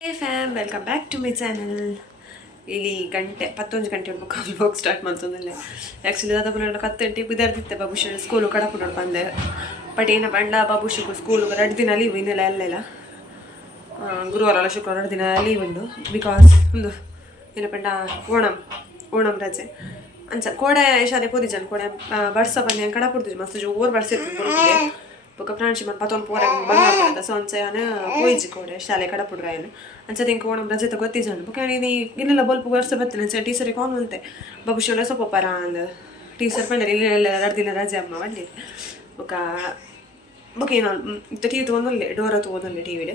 Hey fam, welcome back to my channel. ಇಲ್ಲಿ ಗಂಟೆ 11 ಗಂಟೆ ಮುಖಾಲು ಬ್ಲಾಗ್ ಸ್ಟಾರ್ಟ್ ಮಾಡ್ತಂದಲ್ಲೇ ಆ್ಯಕ್ಚುಲಿ ದಾದ ಪುನಃ 10 ಗಂಟೆ ಬಿದ್ದಾರ್ದಿತ್ತೆ ಬಾಬುಶ ಸ್ಕೂಲು ಕಡಪು ನೋಡಿ ಬಂದೆ ಬಟ್ ಏನ ಬಂಡ ಬಾಬುಶಿಗೂ ಸ್ಕೂಲು 2 ದಿನ ಲೀವ್ ಇನ್ನೆಲ್ಲ ಅಲ್ಲೆಲ್ಲ ಗುರುವಾರ ಅಲ್ಲ ಶುಕ್ರವಾರ 2 ದಿನ ಲೀವ್ ಉಂಡು ಬಿಕಾಸ್ ಒಂದು ಏನ ಪಂಡ ಓಣಂ ರಜೆ ಅಂಚ ಕೋಡೆ ಶಾಲೆ ಪೋದಿಜನ್ ಕೋಡೆ ಬರ್ಸ ಬಂದು ಕಡಪುಡ್ತಿಜ್ ಮಸ್ತ್ ಜೋರ್ ಬರ್ಸಿರ್ತೀನಿ ಬೊಕ್ಕ ಪ್ರಾಣಿಮನ್ ಪತ್ತೊಂದು ಪೋರ ಬಂದ ಸೊ ಅಂಚೆನ ಪೋಯಿಜಿ ಕೋಡೆ ಶಾಲೆ ಕಡಪುಡ್ರಾಯನ್ ಅಂಚೆ ತಿಂಕ ಓಣಂ ರಜೆ ಗೊತ್ತಿಜಾನು ಬೊಕ್ಕ ಇನ್ನೆಲ್ಲ ಬಲ್ಪ ವರ್ಷ ಬರ್ತೇನೆ ಅಂಚೆ ಟೀಚರಿಗೆ ಕಾಲ್ ಅಂತೆ ಬಾಬುಶೋಲೆ ಸೊಪ್ಪ ಪರ ಅಂದ ಟೀಚರ್ ಪಂಡ ಇಲ್ಲ 2 ದಿನ ರಜೆ ಅಮ್ಮ ಬಂಡಿ ಬೊಕ್ಕ ಬೊಕ್ಕ ಏನೋ ಟಿವಿ ತೊಗೊಂಡಲ್ಲೇ ಡೋರ ತೊಗೊಂಡಲ್ಲೇ ಟಿವಿಡೆ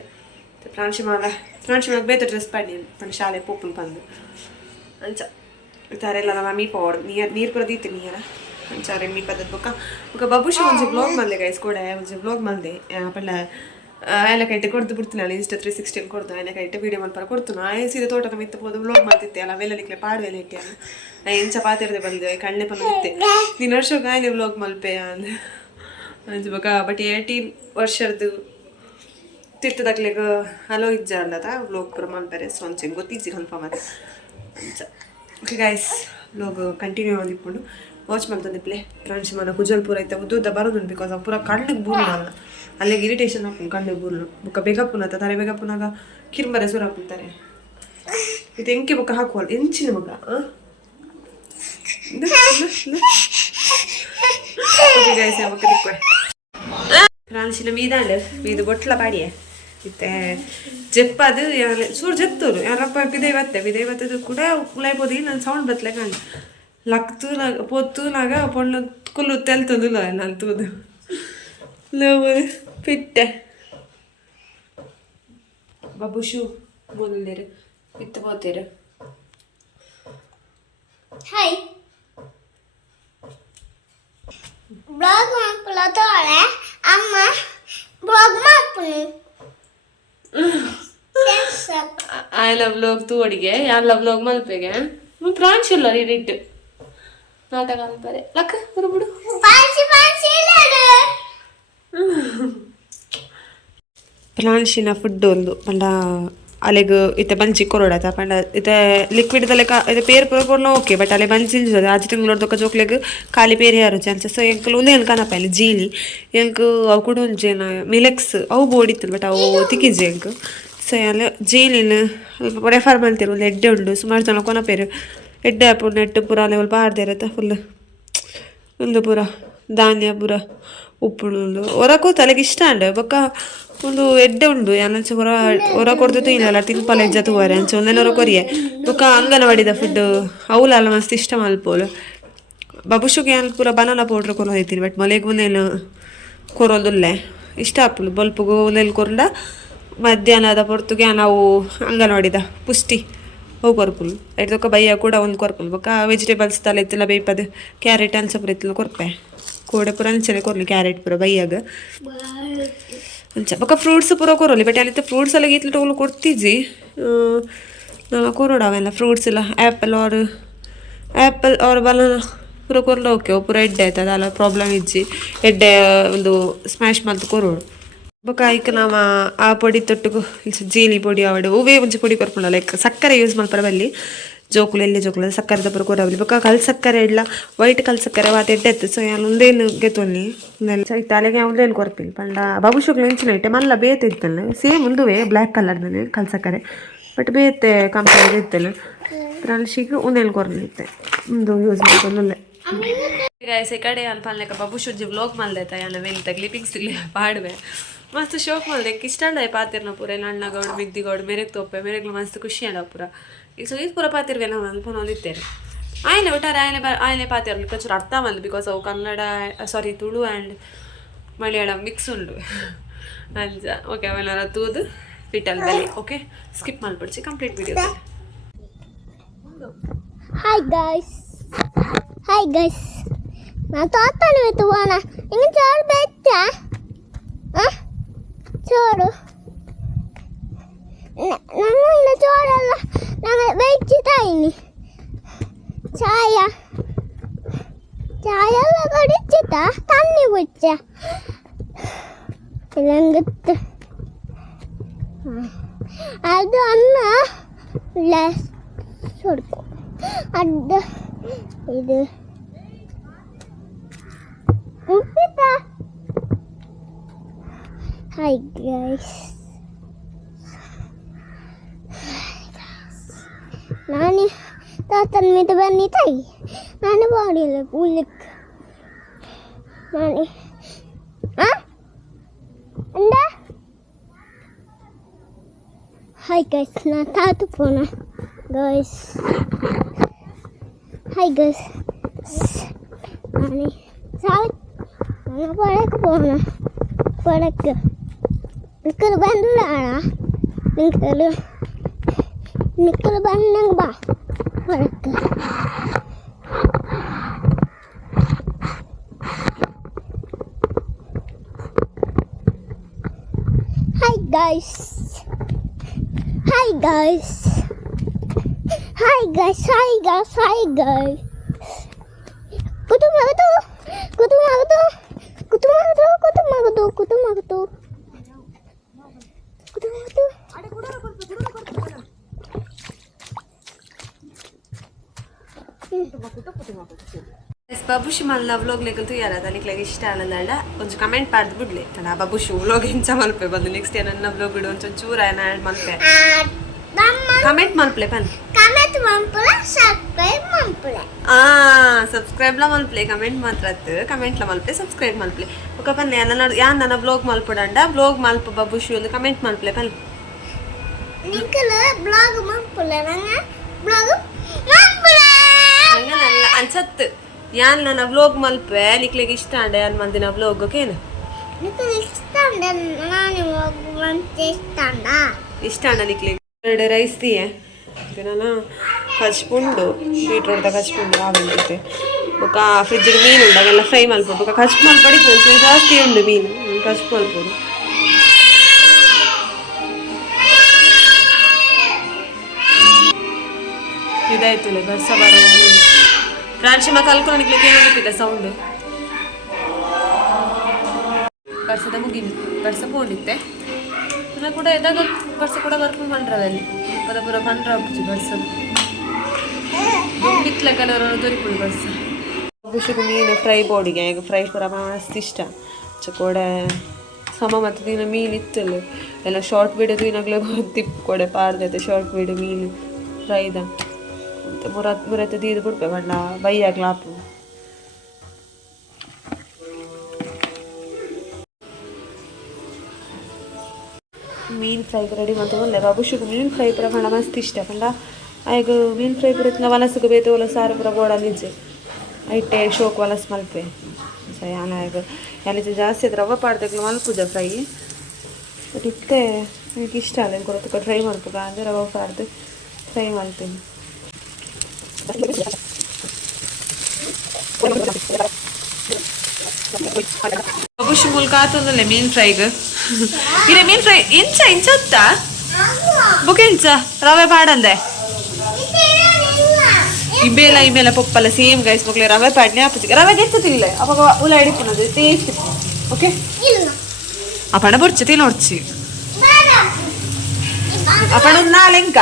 ಪ್ರಾಣಿಮಾಗ ಬೇತ ಡ್ರೆಸ್ ಪಡಿ ಪಂಡ ಶಾಲೆ ಪೋಪನ್ ಬಂದು ಅಂಚ ಇತಾರೆಲ್ಲ ನಮ್ಮ ಮಮ್ಮಿ ಪೌಡ್ ನೀರು ಪುರ ದೀತಿ ನೀರ ಅಂಚಾರೆ ಮೀ ಪದ್ಧತಿ ಬೊಕ್ಕ ಬಾಬುಶಿ ಒಂಜಿ ಬ್ಲಾಗ್ ಮಲ್ದೆ ಗೈಸ್ ಕೂಡ ಒಂಜಿ ಬ್ಲಾಗ್ ಮಲ್ದೆ ಪಂಡ ಆಯ್ಲ ಕೈಟೆ ಕೊಡ್ದು ಬಿಡ್ತೀನಿ ಅಲ್ಲ ಇನ್ಸ್ಟಾ 360 ಕೊಡ್ದು ಆಯ್ಲ ಕೈಟೆ ವೀಡಿಯೋ ಮಲ್ಪರ ಕೊಡ್ತು ಸೀದಾ ತೋಟದ ಮಿತ್ತು ಹೋದು ಬ್ಲಾಗ್ ಮಾಡ್ತಿದ್ದೆ ಅಲ್ಲ ಅವೆಲ್ಲಲಿಕ್ಕೆ ಪಾಡುವೆಲ್ಲ ಇಟ್ಟೆ ಅಲ್ಲ ಎಂಚ ಪಾತಿರದೆ ಬಂದೆ ಕಣ್ಣೆ ಪಲ್ಲ ಇತ್ತೆ ನೀನು ವರ್ಷಕ್ಕೆ ಆಯ್ಲೆ ಬ್ಲಾಗ್ ಮಲ್ಪೆ ಅಂದ ಅಂಚ ಬೊಕ್ಕ ಬಟ್ 18 ವರ್ಷದ್ದು ತಿರ್ತದಾಗ್ಲಿಗೆ ಹಲೋ ಇಜ್ಜ ಅಲ್ಲದ ಬ್ಲಾಗ್ ಪುರ ಮಲ್ಪರೆ ಸೊ ಅಂಚೆ ಗೊತ್ತಿಜ್ಜಿ ಕನ್ಫರ್ಮ್ ಅದ ಅಂಚ ಓಕೆ ಗೈಸ್ ಬ್ಲಾಗ್ ಕಂಟಿನ್ಯೂ ಮಾಡಿಕೊಂಡು ವಾಚ್ ಮಾಡ್ತಂದಿಪ್ಲೆ ಪ್ರಾಣಿಮನ ಕುಜಲ್ ಪೂರ ಐತೆ ಉದ್ದ ಬರೋದು ಬಿಕಾಸ್ ಅವು ಪೂರ ಕಣ್ಣಿಗೆ ಬೂರ್ಲ ಅಲ್ಲ ಅಲ್ಲಿಗೆ ಇರಿಟೇಷನ್ ಹಾಕೊಂಡು ಕಣ್ಣಿಗೆ ಬೂರ್ಲು ಬೊಕ್ಕ ಬೇಗ ಪುನತ ತಲೆ ಬೇಗ ಪುನಾಗ ಕಿರ್ಮರೆ ಸುರ ಹಾಕ್ತಾರೆ ಇದು ಎಂಕೆ ಬೊಕ್ಕ ಹಾಕುವಲ್ಲ ಎಂಚಿನ ಮಗ ಪ್ರಾಣಿನ ಮೀದಾಂಡ್ ಮೀದು ಬೊಟ್ಲ ಪಾಡಿಯೇ ಇತ್ತೆ ಜೆಪ್ಪದು ಸೂರು ಜೆತ್ತೂರು ಯಾರಪ್ಪ ಬಿದೈವತ್ತದು ಕೂಡ ಉಳೈಬೋದು ನಾನು ಸೌಂಡ್ ಬತ್ತಲೆ ಕಾಣ ಲಕ್ತು ಪೊತ್ತು ನಾಗ ಪೊಣ್ಣು ಕುಲ್ಲು ತೆಲ್ತಂದುಲ್ಲ ನಂತುದು ಪಿಟ್ಟೆ ಬಾಬುಶು ಬೋಲೇರು ಬಿತ್ತು ಪೋತೇರು ಹಾಯ್ ಬ್ಲಾಗ್ ಮಾಡ್ಕೊಳ್ಳೋ ತೋಳೆ ಅಮ್ಮ ಬ್ಲಾಗ್ ಮಾಡ್ತೀನಿ ಐ ಲವ್ ಬ್ಲಾಗ್ ತೂ ಅಡಿಗೆ ಯಾರು ಲವ್ ಬ್ಲಾಗ್ ಮಲ್ಪೆಗೆ ಪ್ರಾಣಿಲ್ಲ ರೀಡಿಟ್ಟು ನಾಟಕ ಅನ್ಪರೆ ಲಕ್ಕ ಬಿಡು ಪ್ರಾಣಿನ ಫುಡ್ ಒಂದು ಪಂಡ ಅಲೆಗ್ ಇತ್ತೆ ಬಂಚಿ ಕೊರೋಡತ ಪಂಡ ಇತ್ತೆ ಲಿಕ್ವಿಡ್ ದಲೆಕ ಇದು ಪೇರ್ ಪೂರ್ಣ ಓಕೆ ಬಟ್ ಅಲೆ ಬಂಚಿ ಆಜಿ ತಿಂಗಳು ದೊಕ್ಕ ಜೋಕ್ಲೆಗ್ ಖಾಲಿ ಪೇರಿ ಯಾರು ಚಾನ್ಸಸ್ ಸೊ ಎಂಕಲ್ ಒಂದೇ ಕನಪ ಇಲ್ಲಿ ಜೀಲಿ ಎಂಕ್ ಅವು ಕೂಡ ಒಂಜೇನ ಮಿಲೆಕ್ಸ್ ಅವು ಬೋಡಿತ್ತು ಬಟ್ ಅವು ತಿಕ್ಕಿಜೆ ಎಂಕ್ ಸೊ ಅಲ್ಲ ಜೀಲಿನ ಸ್ವಲ್ಪ ರೆಫರ್ ಮಾಡ್ತಿರು ಒಂದು ಎಡ್ಡೆ ಉಂಡು ಸುಮಾರು ಜನ ಕೊನಪೇರು ಎಡ್ಡೆ ಪೂರ ನೆಟ್ಟು ಪೂರ ಅಲ್ಲೇ ಸ್ವಲ್ಪ ಆಡ್ದೆ ಇರತ್ತೆ ಫುಲ್ ಒಂದು ಪೂರ ಧಾನ್ಯ ಪೂರ ಉಪ್ಪುಳು ಹೊರಗೂ ತಲೆಗೆ ಇಷ್ಟ ಅಂಡೆ ಬೊಕ್ಕ ಒಂದು ಎಡ್ಡೆ ಉಂಡು ಏನಂಚ ಹೊರ ಕೊಡ್ದು ಇಲ್ಲ ತಿನ್ಪಲ್ಲ ಇಜ್ಜ ತೂವರೆ ಅಂಚ ಒಂದೇನವರ ಕೊರಿಯೆ ಬೊಕ್ಕ ಅಂಗನವಾಡಿದ ಫುಡ್ ಅವಲಲ್ಲ ಮಸ್ತ್ ಇಷ್ಟ ಮಲ್ಪೋಲು ಬಾಬುಶುಗೆ ಏನು ಪೂರ ಬನಾನಾ ಪೌಡ್ರ್ ಕೊರೋದೈತೀನಿ ಬಟ್ ಮಲೆಗೆ ಒಂದೇನು ಕೊರೋದುಲ್ಲೆ ಇಷ್ಟ ಆಪುಲು ಬಲ್ಪುಗು ಒಂದೇನು ಕೊರಂಡ ಮಧ್ಯಾಹ್ನದ ಪೊರ್ತುಗೆ ನಾವು ಅಂಗನವಾಡಿದ ಪುಷ್ಟಿ ಹೋಗಿ ಕೊರ್ಪುಲ್ ಐದೊಕ್ಕ ಬಯ್ಯ ಕೂಡ ಒಂದು ಕೊರ್ಪುಲ್ ಬೊಕ್ಕ ವೆಜಿಟೇಬಲ್ಸ್ ತಲೆ ಇತ್ತಿಲ್ಲ ಬೇಯ್ಪದು ಕ್ಯಾರೆಟ್ ಅನ್ಸಪುರ ಇತ್ತಿಲ್ಲ ಕೊರ್ಪೆ ಕೋಡೆ ಪೂರ ಅಂಚನೆ ಕೊರ್ಲಿ ಕ್ಯಾರೆಟ್ ಪೂರ ಬಯ್ಯಾಗ ಅಂಚ ಬೊಕ್ಕ ಫ್ರೂಟ್ಸ್ ಪೂರ ಕೊರೋಲಿ ಬಟ್ ಅಲ್ಲಿತ್ತು ಫ್ರೂಟ್ಸ್ ಎಲ್ಲ ಗೀತ್ಲು ತಗೊಳ್ಳು ಕೊಡ್ತಿಜ್ಜಿ ಕೊರೋಡ ಅವೆಲ್ಲ ಫ್ರೂಟ್ಸ್ ಇಲ್ಲ ಆ್ಯಪಲ್ ಅವ್ರ ಬನಾನ ಪೂರ ಕೊರ್ಲ ಓಕೆ ಪೂರ ಎಡ್ಡೆ ಆಯ್ತದ ಅಲ್ಲ ಪ್ರಾಬ್ಲಮ್ ಇಜ್ಜಿ ಎಡ್ಡೆ ಒಂದು ಸ್ಮ್ಯಾಶ್ ಮಾಡ್ತು ಕೊರೋಡು ಬೊಕ್ಕ ಐಕ್ ನಾವ ಆ ಪೊಡಿ ತೊಟ್ಟುಗು ಜೀಲಿ ಪೊಡಿ ಆವಡು ಹೂವೇ ಮುಂಚೆ ಪೊಡಿ ಕೊರ್ಪುಂಡ ಲೈಕ್ ಸಕ್ಕರೆ ಯೂಸ್ ಮಾಡ್ಪಾರ ಬಲ್ಲಿ ಜೋಕುಲು ಎಲ್ಲಿ ಜೋಕುಲು ಸಕ್ಕರೆ ಪೂರ ಕೊರವಲ್ಲಿ ಬೊಕ್ಕ ಕಲ್ ಸಕ್ಕರೆ ಇಡ್ಲ ವೈಟ್ ಕಲ್ ಸಕ್ಕರೆ ವಾತ ಎಡ್ಡೆತ್ತು ಸೊ ಯಾನು ಒಂದೇನು ಗೆತ್ತೊಲ್ಲಿ ತಲೆಗೆ ಒಂದೇನು ಕೊರ್ಪಿಲ್ಲ ಪಂಡ ಬಾಬುಶುಗ್ಲು ಹೆಂಚಿನ ಇಟ್ಟೆ ಮಲ್ಲ ಬೇತೆ ಇತ್ತಲ್ಲ ಸೇಮ್ ಒಂದುವೇ ಬ್ಲ್ಯಾಕ್ ಕಲರ್ನಲ್ಲಿ ಕಲ್ ಸಕ್ಕರೆ ಬಟ್ ಬೇತೆ ಕಂಪನಿ ಇತ್ತಲ್ಲ ಪ್ರಾಣಿಗೆ ಒಂದೇನು ಕೊರ್ಲಿತ್ತೆ ಒಂದು ಯೂಸ್ ಮಾಡ್ಕೊಂಡಲ್ಲೇ ಈ ಕಡೆ ಅನ್ಪಲ್ಲೆಕ್ಕ ಬಾಬುಶುಜ್ಜಿ ವ್ಲಾಗ್ ಮಲ್ದೈತ ಯಾನ ವೆಲ್ತ ಕ್ಲಿಪಿಂಗ್ಸ್ ಪಾಡುವೆ ಮಸ್ತ್ ಶೋಕ್ ಮಲ್ದೆ ಇಷ್ಟ ಅಂಡ ಪಾತಿರ್ನ ಪೂರ ಇಲ್ಲ ಅಣ್ಣಗೌಡು ಮಿದ್ದಿಗೌಡು ಮೆರೆಗ್ ತೋಪೆ ಮೆರೆಗ್ಲು ಮಸ್ತ್ ಖುಷಿ ಅಲ್ಲ ಪೂರ ಈಗ ಸೊ ಇದು ಪೂರ ಪಾತಿರ್ವೆಲ್ಲ ಅನ್ಕೊಂಡು ಒಂದಿತ್ತೇನೆ ಆಯ್ಲೆ ಒಟ್ಟಾರೆ ಆಯ್ಲೆ ಪಾತಿರ್ಲಿ ಕಚೂರು ಅರ್ಥ ಮಲ್ದು ಬಿಕಾಸ್ ಅವು Kannada sorry Tulu and Malayalam mix ಉಂಡು ಅಂಜ ಓಕೆ ಅವೆಲ್ಲ ತೂದು ಪಿಟಲ್ ಬೆಲೆ ಓಕೆ ಸ್ಕಿಪ್ ಮಾಡ್ಬಿಡ್ಸಿ ಕಂಪ್ಲೀಟ್ ವಿಡಿಯೋ ಹಾಯ್ ಗೈಸ್ ನಾನು ತೋತಾನೆ ಬಿತ್ತು ಹೋಣ ಇನ್ನು ಚೋರು ಬೆಚ್ಚ ಚೋರು ನನ್ನ ಚೋರಲ್ಲ ನಾನು ಬೆಚ್ಚಿತಾಯಿನಿ ಚಾಯ ಎಲ್ಲ ಕೊಡಿಚ್ಚಿತ ತಣ್ಣಿ ಬುಚ್ಚ ಇಲ್ಲಂಗಿತ್ತು ಅದು ಅನ್ನ ಲೆಸ್ ಹೊಡ್ಕೊ ಅದು ಇದು ಉಪ್ಪಿಟ್ಟ. ಹಾಯ್ ಗೈಸ್, ನಾನು ತಾತನ మీద ಬನ್ನಿ ತಾಯಿ, ನಾನು ಬಾಡಿಲ್ಲ ಉಲ್ಲಿಕ್ ನಾನು ಅಂದ. ಹಾಯ್ ಗೈಸ್, ನಾನು ತಾತು ಪೋನ ಗೈಸ್. ಹಾಯ್ ಗೈಸ್, ನಾನು ಸಾವು ನಾನು ಪಡಕ್ಕೆ ಪೋನ ಪಡಕ್ಕೆ ನಿಕ್ಕಲು ಬಂದಿಲ್ಲ ಅಣ್ಣ. ನಿಕ್ಕಲು ಬಂದಂಗೆ ಬಾ ಪಡಕ್ಕೆ. Hi guys, hi guys, hi guys, hi guys, hi guys. ಕುಟುಂಬ ಬಾಬುಶಿ ಮಲ್ಲ ವ್ಲಾಗ್ ಲೆಕ್ಕಂತೂ ಯಾರದ ನಿಕ್ಲಾಗ ಇಷ್ಟ ಆಗಲ್ಲ ಒಂಚು ಕಮೆಂಟ್ ಮಾಡ್ದು ಬಿಡ್ಲಿ ತನ ಬಾಬುಶಿ ವ್ಲಾಗ್ ಎಂಚ ಮಲ್ಪೆ ಬಂದು ನೆಕ್ಸ್ಟ್ ನನ್ನ ವ್ಲಾಗ್ ಇಡು ಒಂಚೂರು ಚೂರ ಆ್ಯಡ್ ಮಲ್ಪೆ ಕಮೆಂಟ್ ಮಲ್ಪಲೆ ಪನ್ ಸಬ್ಸ್ಕ್ರೈಬ್ಲ ಮಲ್ಪಲೆ ಕಮೆಂಟ್ ಮಾತ್ರ ಕಮೆಂಟ್ಲ ಮಲ್ಪೆ ಸಬ್ಸ್ಕ್ರೈಬ್ ಮಲ್ಪಲೆ ಒಕ್ಕ ಪನ್ನೆ ಯಾನ್ ನನ್ನ ವ್ಲಾಗ್ ಮಲ್ಪಡಂಡ ವ್ಲಾಗ್ ಮಲ್ಪ ಬಾಬುಶಿ ಒಂದು ಕಮೆಂಟ್ ಮಲ್ಪಲೆ ಪನ್ ಹಂಗನಲ್ಲ ಅನ್ಸತ್ತು ಯಾನ್ ನನ್ನ ವ್ಲಾಗ್ ಮಲ್ಪೆ ನಿಕ್ಲಿಗೆ ಇಷ್ಟ ಅಂಡೆ ಅನ್ ಮಂದಿನ ವ್ಲಾಗಕ್ಕೇನು ಇಷ್ಟ ಅಂಡ ನಿಕ್ಲಿಗೆ 2 ರೈಸ್ ತೀಯೆ ನಾನು ಕಚ್ಪುಂಡು ಬೀಟ್ರೋಟ್ದ ಕಚ್ಪುಂಡು ಆವೆಂದಿತ್ತೆ ఒక ಫ್ರಿಜ್ಜಿಗೆ ಮೀನು ಉಂಡು ಅವೆಲ್ಲ ಫ್ರೈ ಮಲ್ಪಡು ఒక ಕಚ್ಪು ಮಲ್ಪಡಿ కొంచెం ಜಾಸ್ತಿ ಉಂಡು ಮೀನು ಕಚ್ಪು ಮಲ್ಪಡು ಇದಾಯ್ತು ಬರ್ಸ ಬರೋ ಪ್ರಾಂಶಿಮ ಕಲ್ಕೊಳಕ್ಕೆ ಏನಾಗುತ್ತಿದೆ ಸೌಂಡ್ ಬರ್ಸದ ಮುಗಿನಿ ಬರ್ಸ ಪೋಂಡಿತ್ತೆ ನಾನು ಕೂಡ ಎದಾಗ ಬರ್ಸ ಕೂಡ ಬರ್ಕೊಂಡು ಮಾಡ್ರವಲ್ಲಿ ಪದ ಪೂರ ಪಂಡ್ರ ಆಗ್ಬಿಟ್ಟು ಬರ್ಸದು ಬಿತ್ತಲೆ ಕಲರ್ ದೊರಿಪುಳು ಬರ್ಸ ಖುಷಿಗೆ ಮೀನು ಫ್ರೈ ಬೋಡಿಗೆ ಈಗ ಫ್ರೈ ಪೂರ ಮಸ್ತ್ ಇಷ್ಟ ಚಕೋಡೆ ಸಮ ಮತ್ತು ದಿನ ಮೀನು ಇತ್ತಲ್ಲ ಎಲ್ಲ ಶಾರ್ಟ್ ವಿಡಿಯೋದು ಇನ್ನಾಗಲೇ ತಿಪ್ಪು ಕೊಡೆ ಪಾರ್ದೈತೆ ಶಾರ್ಟ್ ವಿಡಿಯೋ ಮೀನು ಫ್ರೈದ ಮುರತ್ತೆ ದೀದು ಬಿಡ್ಬೇಕು ಬಣ್ಣ ಬೈಯಾಗ್ಲಾಪು ಮೀನು ಫ್ರೈ ರೆಡಿ ಮಾಡ್ತು ಒಳ್ಳೆ ಬಾಬುಶಿಗೆ ಮೀನು ಫ್ರೈ ಪೂರ ಬಣ್ಣ ಮಸ್ತ್ ಇಷ್ಟ ಕಂಡ ಆಗ ಮೀನು ಫ್ರೈ ಪೂರ ವಲಸಗೆ ಬೇತು ಒಲ ಸಾರು ಪೂರ ಬೋಡ ನಿಜೆ ಐಟೆ ಶೋಕ್ ವಲಸ್ ಮಲ್ಪೆ ಸರಿ ಆಗ ಯಾನಿಜೆ ಜಾಸ್ತಿ ಅದು ರವೆ ಪಾಡ್ದಾಗಲು ಮಲ್ಪುಜ ಫ್ರೈ ಬಟ್ ಇತ್ತೆ ನನಗೆ ಇಷ್ಟ ಅಲ್ಲ ಕೊರತು ಫ್ರೈ ಮಲ್ಪುಗ ಅಂದರೆ ರವೆ ಪಾಡ್ದು ಫ್ರೈ ಮಲ್ತೀನಿ ಬಾಬುಶಿ ಮೂಲಕ ಆತಂದಲ್ಲೇ ಮೀನು ಫ್ರೈಗೆ ಇರೇ ಮೀನು ಫ್ರೈ ಇಂಚತ್ತ ಬುಕ್ ಇಂಚ ರವೆ ಪಾಡಂದೆ ಇಬೇಲ ಪಪ್ಪಲ್ಲ ಸೇಮ್ ಗೈಸ್ ಮಕ್ಕಳೇ ರವೆ ಪಾಡ್ನೆ ಹಾಪಿಸಿಗೆ ರವೆ ತೆಚ್ಚತಿಲ್ಲ ಅವಾಗ ಉಲ ಹಿಡಿಪುನದು ಟೇಸ್ಟ್ ಓಕೆ ಅಪ್ಪಣ ಬುಡ್ಚತಿ ನೋಡ್ಚಿ ಅಪ್ಪಣ ಒಂದು ನಾಳೆಂಕ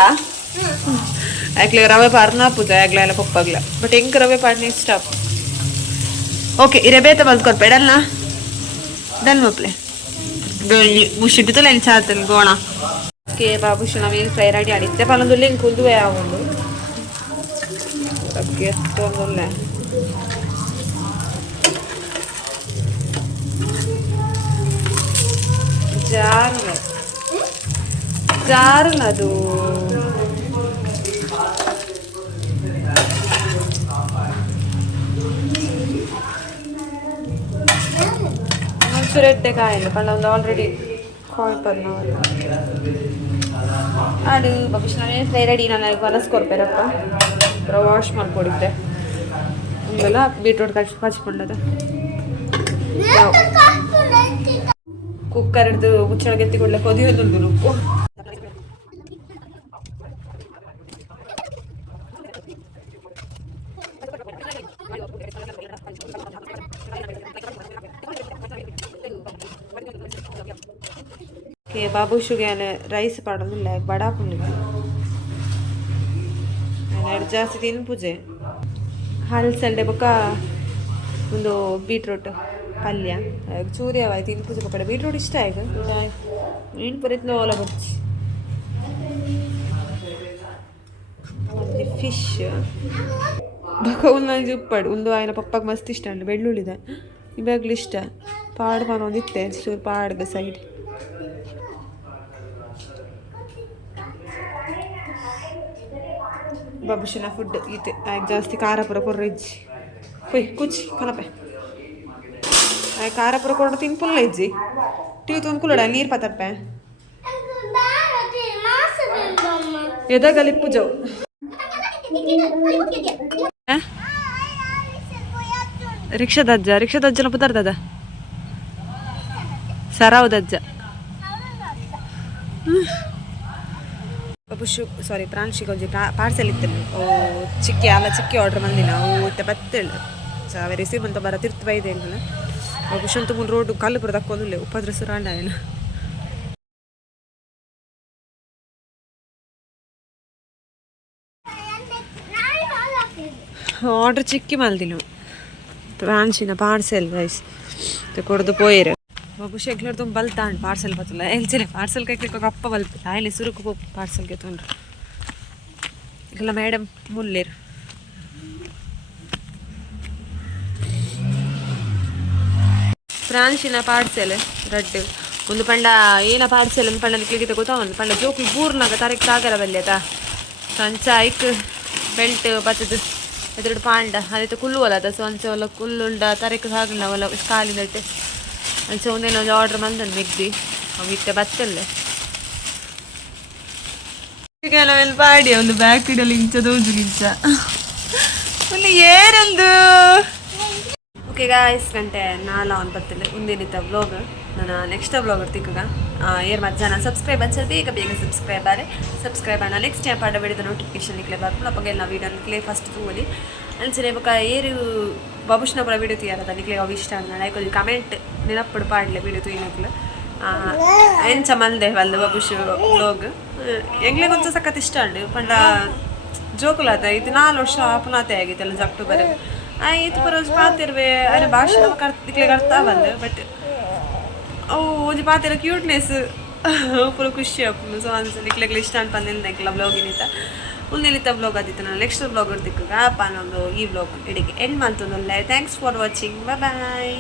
ಆಗ್ಲೇ ರವೆ ಪಾರ್ನ ಹಾಪುದ ಆಗ್ಲೇ ಎಲ್ಲ ಪಪ್ಪಾಗ್ಲ ಬಟ್ ಹೆಂಗೆ ರವೆ ಪಾಡ್ನೆ ಇಷ್ಟ ಓಕೆ ಇರೇ ಬೇತ ಬಲ್ಕೊಡ್ಬೇಡಲ್ಲ ಡಲ್ ಮಪ್ಲೆ ಮುಷಿಡ್ತಲ್ಲ ಇಲ್ಲಿ ಚಾತಲ್ಲಿ ಗೋಣ ಓಕೆ ಬಾಬುಶು ನಾವೇನು ಫ್ರೈ ರೆಡಿ ಆಡಿತ್ತೆ ಪಲ್ಲೊಂದು ಲಿಂಕ್ ಕುಂದು ಯಾವೊಂದು ಎಷ್ಟೊಂದೊಳ್ಳೆ ಜಾರನದು ರೆಡ್ಡೆ ಕಾಯಿಲ್ಲ ಪಂಡ ಒಂದು ಆಲ್ರೆಡಿ ಕಾಯಿ ಪನ್ನ ಆಡು ಬಾಬುಶ್ ನಾವೇನು ಫ್ರೈ ರೆಡಿ ನಾನು ಹೊಲಸ್ಕೊಡ್ಬೇರಪ್ಪ ಪೂರ ವಾಶ್ ಮಾಡ್ಕೊಡಿದ್ದೆ ಹಂಗೆಲ್ಲ ಬೀಟ್ರೋಟ್ ಕಚ್ಕೊಂಡದ ಕುಕ್ಕರ್ ಹಿಡ್ದು ಮುಚ್ಚಳಗೆ ಎತ್ತಿಕೊಳ್ಳೆ ಕೊದಿಯೋದೊಂದು ನುಪ್ಪು ಬಾಬುಶುಗೆ ರೈಸ್ ಪಾಡೋದಿಲ್ಲ ಬಡಾಪುಣ್ಣಿಗೆ ಎರಡು ಜಾಸ್ತಿ ತಿನ್ಪುಜೆ ಹಲ್ಸಲ್ಡೆ ಬೊಕ್ಕ ಒಂದು ಬೀಟ್ರೂಟ್ ಪಲ್ಯ ಚೂರಿ ಅವ ತಿನ್ಪುಜೆ ಬೊಕಡೆ ಬೀಟ್ರೂಟ್ ಇಷ್ಟ ಆಯ್ತು ನೀನು ಪುರಿತ್ ನೋಲ ಬರ್ಚಿ ಫಿಶ್ ಬೊಕ ಒಂದು ಉಪ್ಪಡು ಒಂದು ಆಯ್ನ ಪಪ್ಪಗೆ ಮಸ್ತ್ ಇಷ್ಟ ಉಂಟು ಬೆಳ್ಳುಳ್ಳಿದ ಇವಾಗಲೂ ಇಷ್ಟ ಪಾಡು ಒಂದಿತ್ತೆ ಚೂರು ಪಾಡ್ಗೆ ಸೈಡ್ ಬಾಬುಶನ ಫುಡ್ ಈತೆ ಜಾಸ್ತಿ ಖಾರ ಪುರ ಕೊರ್ರಿಜ್ಜಿ ಕೊಯ್ ಕುಚ್ಚಿ ಕಲಪೆ ಖಾರ ಪುರ ಕೊಡ ತಿನ್ಪುಲ್ಲ ಇಜ್ಜಿ ಟಿವಿ ತುಂದ್ಕುಲಡ ನೀರು ಪತಪ್ಪೆ ಎದಾಗಲಿ ಪೂಜವು ರಿಕ್ಷಾದಜ್ಜನ ಪುದರ್ದದ ಸರಾವುದಜ್ಜ ಬಾಬುಶು ಸಾರಿ ಪ್ರಾನ್ಶಿಗೆ ಒಂಜಿ ಪಾರ್ಸೆಲ್ ಇತ್ತೇನೆ ಚಿಕ್ಕಿ ಆರ್ಡ್ರ್ ಮಂದಿನ ಅವು ಇತ್ತೆ ಬತ್ತೇಳು ಸೊ ಅವೆ ರಿಸೀವ್ ಅಂತ ಬರ ತಿರ್ತು ಬೈದೆ ಅಂಕಲ ಬಾಬುಶು ಅಂತ ಮುಂದೆ ರೋಡ್ ಕಲ್ಲು ಪುರ ತಕ್ಕೊಂದಿಲ್ಲ ಉಪದ್ರ ಸುರಾಂಡ ಆಯನ ಆರ್ಡ್ರ್ ಚಿಕ್ಕಿ ಮಲ್ದಿನ ಪ್ರಾನ್ಶಿನ ಪಾರ್ಸೆಲ್ ರೈಸ್ ಕೊಡ್ದು ಪೋಯಿರು ಬಾಬುಶು ಎಗ್ಲರ್ ತುಂಬ ಬಲ್ತಾಂಡ್ ಪಾರ್ಸೆಲ್ ಬತ್ತಲ್ಲ ಎಲ್ಚನೆ ಪಾರ್ಸೆಲ್ ಕೈಕ್ಲಿಕ್ಕೆ ಕಪ್ಪ ಬಲ್ತು ಆಯ್ಲೆ ಸುರುಕು ಪೋ ಪಾರ್ಸೆಲ್ಗೆ ತೊಂಡ್ರು ಈಗೆಲ್ಲ ಮೇಡಮ್ ಮುಲ್ಲೇರು ಫ್ರಾನ್ಸಿನ ಪಾರ್ಸೆಲ್ ರಡ್ಡು ಒಂದು ಪಂಡ ಏನ ಪಾರ್ಸೆಲ್ ಒಂದು ಪಂಡ ನಿಕ್ಲಿಕ್ಕೆ ಗೊತ್ತಾವಲ್ಲ ಪಂಡ ಜೋಕು ಪೂರ್ನಾಗ ತರಕ್ಕೆ ಆಗಲ್ಲ ಬಲ್ಯತ ಸಂಚ ಐಕ್ ಬೆಲ್ಟ್ ಬತ್ತದು ಎದುರು ಪಾಂಡ ಅದೈತೆ ಕುಲ್ಲುವಲ್ಲ ಅದು ಸೊ ಅಂಚೆ ಒಲ್ಲ ಕುಲ್ಲುಂಡ ತರಕ್ಕೆ ಆಗಲ್ಲ ಅವಲ್ಲ ಕಾಲಿನಟ್ಟೆ ಅಂಚೆ ಒಂದೇನೋ ಒಂದು ಆರ್ಡ್ರ್ ಬಂದನು ಮೆಗ್ದಿ ಅವು ಇತ್ತೆ ಬತ್ತಲ್ಲೇ ಕೆಲವೆಲ್ಲ ಪಾಡಿ ಒಂದು ಬ್ಯಾಕ್ ಇಡಲು ಇಂಚ ದೋಜು ಇಂಚ ಒಂದು ಏರಂದು ಓಕೆ ಗಾಯ್ಸ್ ಗಂಟೆ ನಾಲ ಒಂದು ಬತ್ತಿಲ್ಲ ಮುಂದೇನಿತ್ತ ವ್ಲಾಗ್ ನಾನು ನೆಕ್ಸ್ಟ್ ವ್ಲಾಗ್ ತಿಕ್ಕಗ ಏರ್ ಮಧ್ಯಾಹ್ನ ಸಬ್ಸ್ಕ್ರೈಬ್ ಹಚ್ಚರ್ ಬೇಗ ಸಬ್ಸ್ಕ್ರೈಬ್ ಆರೆ ಸಬ್ಸ್ಕ್ರೈಬ್ ಆಣ ನೆಕ್ಸ್ಟ್ ಟೈಮ್ ಪಾಡ ಬಿಡಿದ ನೋಟಿಫಿಕೇಶನ್ ನಿಕ್ಲೆ ಬರ್ಕೊಂಡು ಅಪ್ಪಗೆಲ್ಲ ವೀಡಿಯೋ ನಿಕ್ಲೆ ಫಸ್ಟ್ ತೂಲಿ ಅಂಚನೆ ಬೊಕ ಏರು ಬಾಬುಶ್ನ ಪುರ ವೀಡಿಯೋ ತೀಯಾರದ ನಿಕ್ಲೆ ಅವು ಇಷ್ಟ ಅನ್ನ ಕೊಂಚ ಕಮೆಂಟ್ ನೆನಪಡು ಪಾಡ್ಲೆ ವೀಡಿಯೋ ತೂಯಿನಕ್ಲೆ ಎಂಚ ಮಲ್ದೆ ವಲ್ದು ಬಾಬುಶು ವ್ಲಾಗ್ ಎಂಗ್ಲೆ ಕೊಂಚ ಸಖತ್ ಇಷ್ಟ ಉಂಡು ಪಂಡ ಜೋಕುಲಾತ ಇದು 4 ವರ್ಷ ಪುನಾತೆ ಆಗಿತ್ತಲ್ಲ ಅಕ್ಟೋಬರ್ ಇದು ಪುರ ಪಾತಿರ್ವೆ ಅರೆ ಭಾಷೆ ನಿಕ್ಲೆ ಕರ್ತಾವಲ್ಲ ಬಟ್ ಅವು ಒಂಜಿ ಪಾತೆರ ಕ್ಯೂಟ್ನೆಸ್ ಪೂರ ಖುಷಿ ಅಪ್ಪು ಸೊ ಅನ್ಸ ನಿಕ್ಲೆಗ್ಲ ಇಷ್ಟ ಅನ್ಪಂದಿಲ್ಲ ನೆಕ್ಲ ಬ್ಲಾಗಿನಿತ ಮುಂದಿನಿತ ಬ್ಲಾಗ್ ಆದಿತ್ತು ನಾನು ನೆಕ್ಸ್ಟ್ ಬ್ಲಾಗ್ ದಿಕ್ಕಗ ಅಪ್ಪ ನಮ್ಮದು ಈ ಬ್ಲಾಗ್ ಇಡಿಗೆ ಎಂಡ್ ಮಾಡ್ತೊಂದಲ್ಲ ಥ್ಯಾಂಕ್ಸ್ ಫಾರ್ ವಾಚಿಂಗ್ ಬಾಯ್